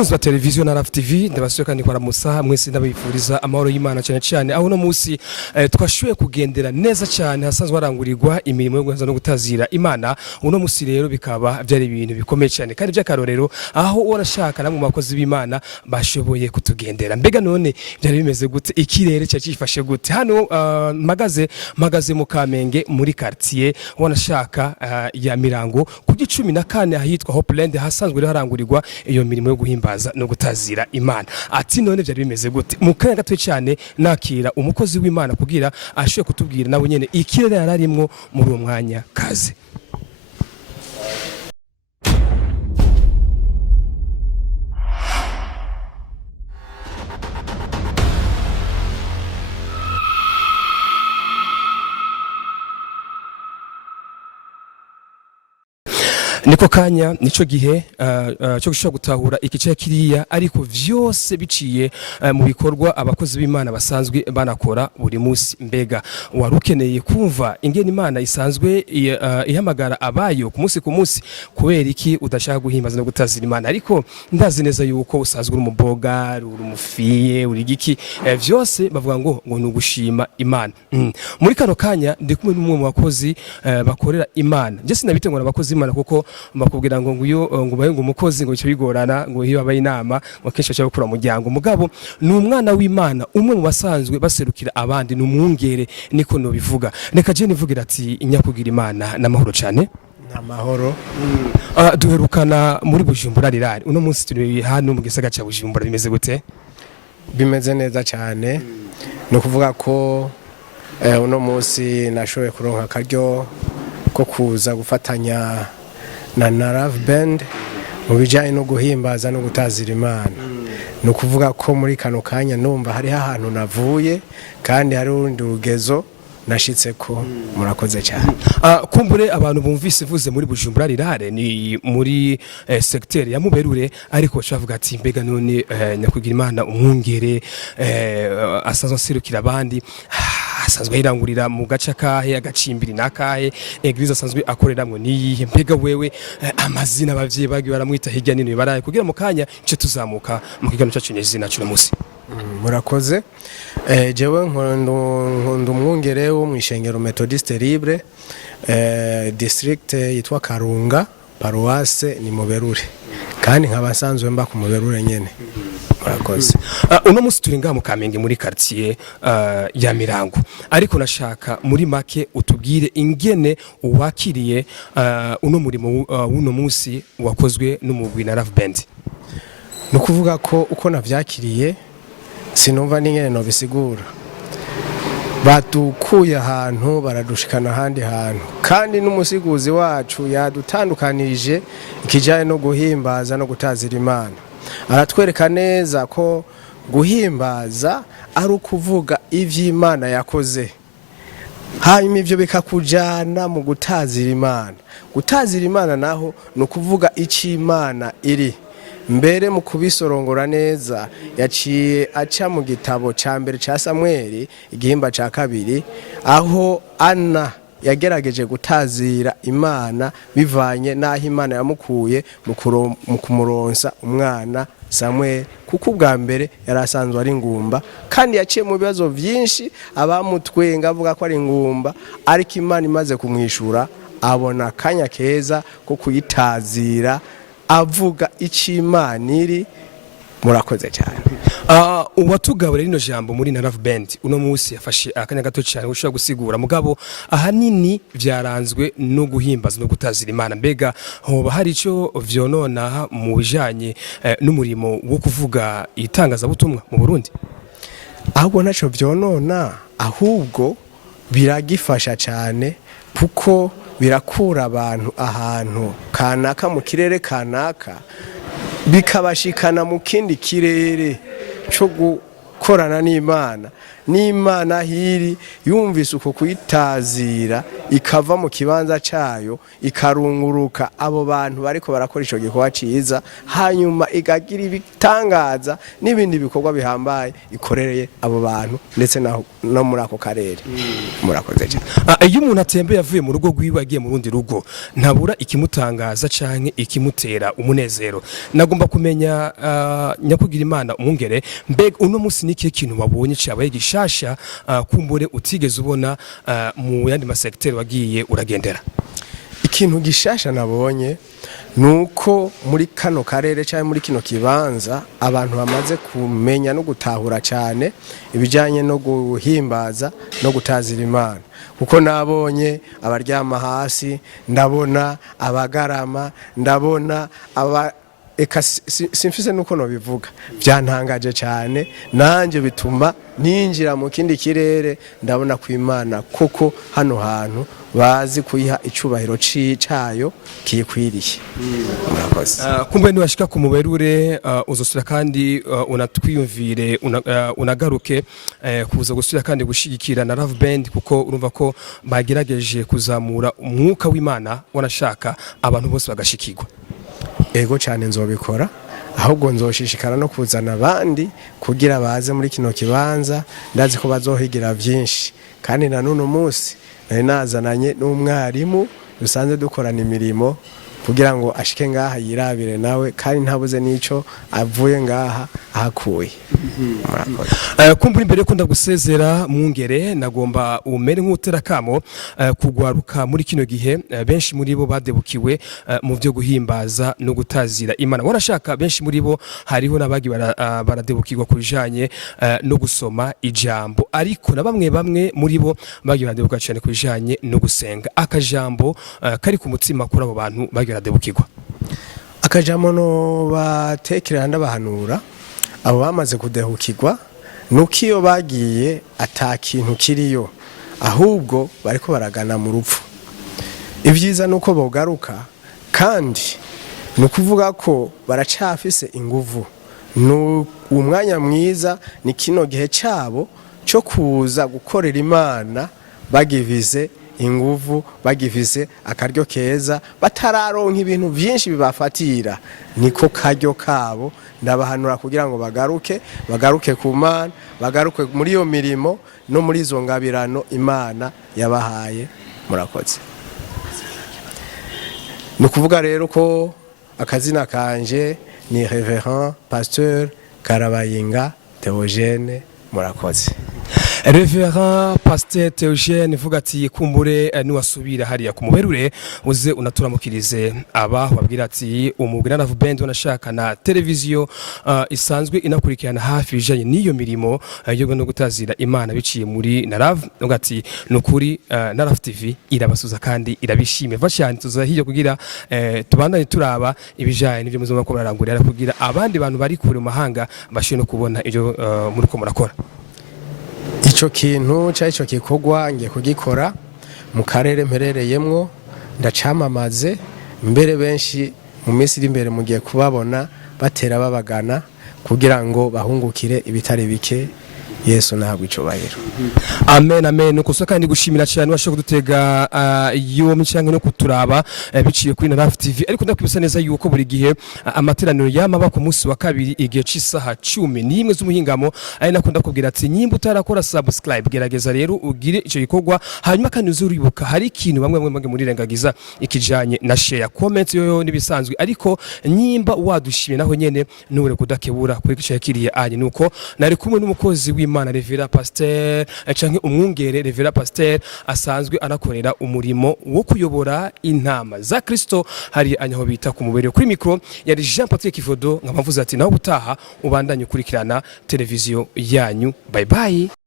bakunzi ba televiziyo na Raf TV ndabasuye kandi kwa Musa mwese ndabifuriza amahoro y'Imana cyane cyane aho no munsi twashuye kugendera neza cyane hasanzwe harangurirwa imirimo yo guhanza no gutazira Imana uno munsi rero bikaba byari ibintu bikomeye cyane kandi by'akarorero aho urashaka namwe makozi b'Imana bashoboye kutugendera mbega none byari bimeze gute ikirere cyacifashe gute hano magaze mu Kamenge muri quartier wanashaka ya Mirango ku 14 ahitwa Hopeland hasanzwe harangurirwa iyo mirimo yo guhimbaza no gutazira Imana ati none byari bimeze gute mu kanya gato cyane nakira umukozi w'Imana kugira ashoye kutubwira nawe nyene ikirere yararimwo muri uwo mwanya kaze. Niko kanya nico gihe cyo gushaka gutahura ikice kiriya ariko vyose biciye mu bikorwa abakozi b'Imana basanzwe banakora buri munsi mbega warukeneye kumva ingene Imana isanzwe ihamagara abayo ku munsi kubera iki udashaka guhimbaza no gutazira Imana ariko ndazi neza yuko usanzwe uri umuboga uri umufiye uri giki vyose bavuga ngo nugushima Imana muri kano kanya ndi kumwe n'umwe mu bakozi bakorera Imana je sinabite ngo abakozi b'Imana kuko bakubwira ngo ngo baye ngo umukozi ngo cyo bigorana ngo iyo abaye inama ngo kenshi cyo gukura muryango mugabo ni umwana w'Imana umwe mu basanzwe baserukira abandi numwungere niko no bivuga reka je nivugira ati inyakugira Imana namahoro cyane namahoro duherukana muri Bujumbura rirari uno munsi turi hano mu gisaga cya Bujumbura bimeze gute bimeze neza cyane no kuvuga ko uno munsi nashoboye kuronka akaryo ko kuza gufatanya na Love Band mu bijanye no guhimbaza no gutazira Imana no kuvuga ko muri kano kanya numva hari ahantu navuye kandi hari urundi rugezo nashitse ko murakoze cyane kumbure abantu bumvise vuze muri Bujumbura rirare ni muri secteur ya Muberure ariko chavuga ati mbega none nyakugira Imana umwungere asanzwe sirukira abandi asanzwe irangurira mu gace kahe agacimbiri nakahe eglise asanzwe akoreramwe niyihe mbega wewe amazina abavye bagi baramwita hirya nino baraye kugira mu kanya cyo tuzamuka mu kigano cyacu nyezina cyo munsi murakoze jewe nkondo umwungere wo mwishengero Methodiste Libre district yitwa Karunga paroisse ni Muberure kandi nkabasanzwe mba ku Muberure nyene murakoze uno munsi turi ngaha mu Kamenge muri quartier ya Mirango ariko nashaka muri make utubwire ingene uwakiriye uno murimo uno munsi wakozwe n'umugwi na Love Band no kuvuga ko uko navyakiriye sinumva n'ingene no bisigura batukuye ahantu baradushikana handi hantu kandi n'umusiguzi wacu yadutandukanije ikijaye no guhimbaza no gutazira Imana aratwereka neza ko guhimbaza ari ukuvuga ivy'Imana yakoze hanyuma ivyo bikakujana mu gutazira Imana gutazira Imana naho no kuvuga ici Imana iri mbere mu kubisorongora neza yaciye aca mu gitabo ca mbere ca Samuel igihimba ca kabiri aho Anna yagerageje gutazira Imana bivanye naho Imana yamukuye mu kumuronsa umwana Samuel kuko ubwa mbere yarasanzwe ari ngumba kandi yaciye mu bibazo byinshi abamutwenga avuga ko ari ngumba ariko Imana imaze kumwishura abona kanya keza ko kuyitazira avuga Imana iri murakoze cyane uwatugabura rino jambo muri na Love Band uno munsi yafashe akanya gato cyane ushobora gusigura mugabo ahanini vyaranzwe no guhimbaza no gutazira Imana mbega hoba hari ico vyonona mu bijanye n'umurimo wo kuvuga itangaza butumwa mu Burundi ahubwo naco vyonona ahubwo biragifasha cyane kuko birakura abantu ahantu kanaka mu kirere kanaka bikabashikana mu kindi kirere cyo gukorana n'Imana n'Imana hiri yumvise uko kwitazira ikava mu kibanza cayo ikarunguruka abo bantu bariko barakora ico gikorwa ciza, hanyuma igagira ibitangaza n'ibindi bikorwa bihambaye ikorereye abo bantu ndetse no muri ako karere. Murakoze cyane. Iyo umuntu atembeye avuye mu rugo rwiwe agiye mu rundi rugo ntabura ikimutangaza canke ikimutera umunezero. Nagomba kumenya nyakugira Imana umwungere, mbega uno musi niki kintu wabonye cyabaye gishasha kumbure utigeze ubona mu yandi masekiteri wagiye uragendera? Ikintu gishasha nabonye nuko muri kano karere cyangwa muri kino kibanza abantu bamaze kumenya no gutahura cyane ibijanye no guhimbaza no gutazira Imana, kuko nabonye abaryama hasi, ndabona abagarama, ndabona eka simfise nuko no bivuga, byantangaje cyane nanje bituma ninjira mu kindi kirere, ndabona ku Imana kuko hano hantu bazi kuyiha icubahiro cayo kikwiriye. Murakoze. Kumbe niwashika ku muberure uzosura kandi unatwiyumvire unagaruke kuza gusura kandi gushigikira na Love Band, kuko urumva ko bagerageje kuzamura umwuka w'Imana wanashaka abantu bose bagashikirwa. Ego cyane nzobikora, ahubwo nzoshishikara no kuzana abandi kugira baze muri kino kibanza, ndazi ko bazohigira byinshi. Kandi na none umunsi nari nazananye n'umwarimu dusanze dukorana imirimo kugira ngo ashike ngaha yirabire nawe, kandi ntabuze nico avuye ngaha ahakuye. Kumbura imbere ko ndagusezera mwungere, nagomba umere nk'utera kamo kugwaruka muri kino gihe benshi muri bo badebukiwe mu byo guhimbaza no gutazira Imana. Warashaka benshi muri bo hariho nabagi baradebukirwa kubijanye no gusoma ijambo, ariko na bamwe muri bo bagi baradebuka cyane kubijanye no gusenga. Akajambo kari ku mutima kuri abo bantu bagi baradebukirwa? Akajambo no batekerera ndabahanura abo bamaze kudehukirwa nuko iyo bagiye atakintu kiriyo, ahubwo bariko baragana mu rupfu. Ibyiza nuko bogaruka, kandi nukuvuga ko baracafise inguvu. Umwanya mwiza ni kino gihe cyabo cyo kuza gukorera Imana bagivize inguvu, bagivize akaryo keza, batararonka ibintu byinshi bibafatira. Niko karyo kabo, ndabahanura kugira ngo bagaruke ku Mana, bagaruke muri iyo mirimo no muri izo ngabirano Imana yabahaye. Murakoze. Nukuvuga rero ko akazina kanje ni Reverend Pasteur Karabayinga Theogene. Murakoze. Reverend Pasteur Theogene vuga ati kumbure niwasubira hariya ku muberure uze unaturamukirize abaho babwira ati umugwi na Love Band wanashaka na televiziyo isanzwe inakurikirana hafi bijanye n'iyo mirimo yo no gutazira Imana biciye muri na Love. Vuga ati nukuri na Love TV irabasuza kandi irabishime vashani tuzahiye kugira tubandanye turaba ibijanye n'ivyo muzoma ko bararangurira kugira abandi bantu bari kure mu mahanga bashye no kubona ibyo muri ko murakora. Ico kintu cya'ico kikogwa ngiye kugikora mu karere mperereyemwo, ndacamamaze mbere benshi mu minsi iri imbere mugiye kubabona batera babagana kugira ngo bahungukire ibitari bike. Yesu nahabwa icubahiro. Amen, amen. Nuko so kandi gushimira cyane washo kudutega yo micyange no kuturaba biciye kuri Love TV, ariko ndakwibutsa neza yuko buri gihe amateraniro yamaba ku munsi wa kabiri igihe cy'isaha 11 z'umuhingamo, ari nakunda kubwira ati nyimba utarakora subscribe gerageza rero ugire ico gikorwa, hanyuma kandi uzuribuka hari ikintu bamwe muri rengagiza ikijanye na share comment yo nibisanzwe, ariko nyimba wadushimye naho nyene nure kudakebura kuri kicaye kiriye anye. Nuko nari kumwe n'umukozi w'Imana Reverend Pasteur canke umwungere Reverend Pasteur asanzwe anakorera umurimo wo kuyobora intama za Kristo hari anyaho bita ku mubere. Kuri micro yari Jean Patrick Kivodo, nkabamvuza ati naho gutaha ubandanye ukurikirana televiziyo yanyu. Bye bye.